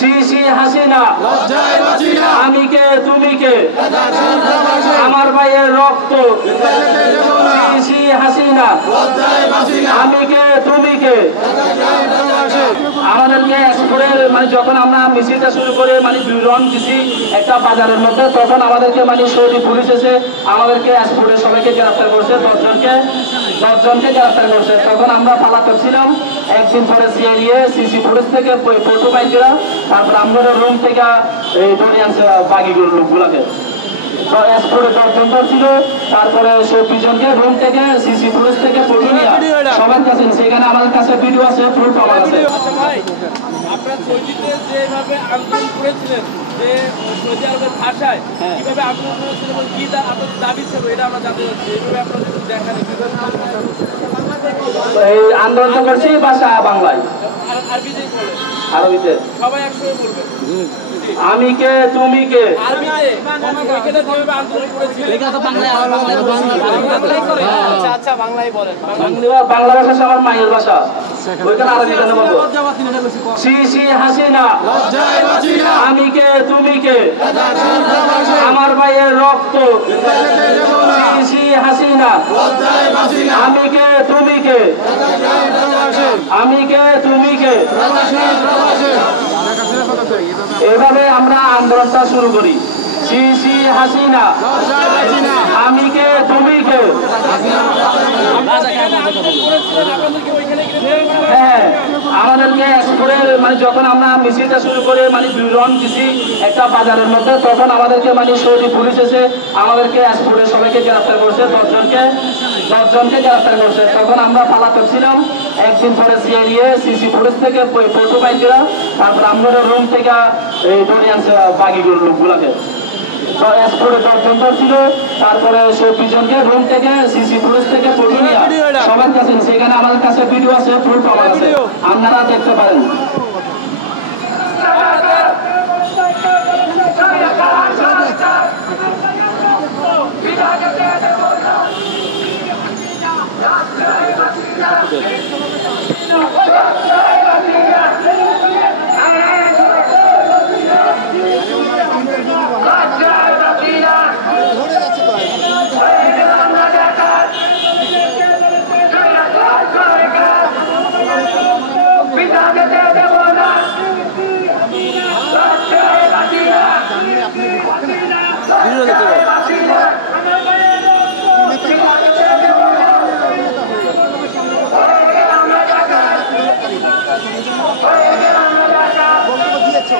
শ্রী শ্রী হাসিনা আমি কে তুমি কে, আমার ভাইয়ের রক্ত। শ্রী শ্রী হাসিনা আমি কে তুমি কে। আমাদেরকে এক্সপোর্টের যখন আমরা মিছিলটা শুরু করে বিরন দিছি একটা বাজারের মধ্যে, তখন আমাদেরকে সৌদি পুলিশ এসে আমাদেরকে এক্সপোর্টের সবাইকে গ্রেফতার করছে, 10 জনকে গ্রেফতার করছে। তখন আমরা পালাতে ছিলাম। একদিন পরে সিসি পুলিশ থেকে ফটো পাইছিলাম, তারপর আমাদের রুম থেকে ধরে আনছে বাকিগুলো লোকগুলাকে। এক্সপোর্টে 10 জন ছিল, তারপরে 24 জনকে রুম থেকে সিসি পুলিশ থেকে ফটো নিয়ে সবার কাছে, সেখানে আমাদের কাছে ভিডিও আছে, প্রুফ পাওয়া আছে। আপনারা সৌদিতে যেভাবে আন্দোলন করেছিলেন, যে সৌদি আরবের ভাষায় কিভাবে আন্দোলন করেছিলেন এবং কি আপনাদের দাবি ছিল, এটা আমরা জানতে চাচ্ছি। এইভাবে আপনারা যদি দেখেন এই আন্দোলন করছি ভাষা বাংলায়, আরবিতে সবাই একসঙ্গে বলবেন। আমি কে তুমি কে, বাংলা ভাষা আমার মায়ের ভাষা, ওইখানে আরবি কেন বলবো। শ্রী শ্রী হাসিনা আমি কে তুমি কে, আমার ভাইয়ের রক্ত। শ্রী শ্রী হাসিনা আমি কে তুমি কে, আমি কে তুমি কে। এভাবে আমরা আন্দোলনটা শুরু করি। শ্রী শ্রী হাসিনা আমি কে তুমি কে। হ্যাঁ, আমাদেরকে এক্সপোর্টের যখন আমরা মিছিলটা শুরু করে বিরন দিছি একটা বাজারের মধ্যে, তখন আমাদেরকে সৌদি পুলিশ এসে আমাদেরকে এক্সপোর্টের সবাইকে গ্রেফতার করছে, 10 জনকে গ্রেফতার করছে। তখন আমরা পালাতে ছিলাম। একদিন পরে সিসি পুলিশ থেকে ফটো পাইছিলাম, তারপর আমাদের রুম থেকে ধরে আনছে বাকিগুলো লোকগুলাকে। এক্সপোর্টে 10 জন ছিল, তারপরে 24 জনকে রুম থেকে সিসি পুলিশ থেকে ফটো নিয়ে সবার কাছে, সেখানে আমাদের কাছে ভিডিও আছে, প্রুফ পাওয়া আছে, আপনারা দেখতে পারেন। দিয়েছো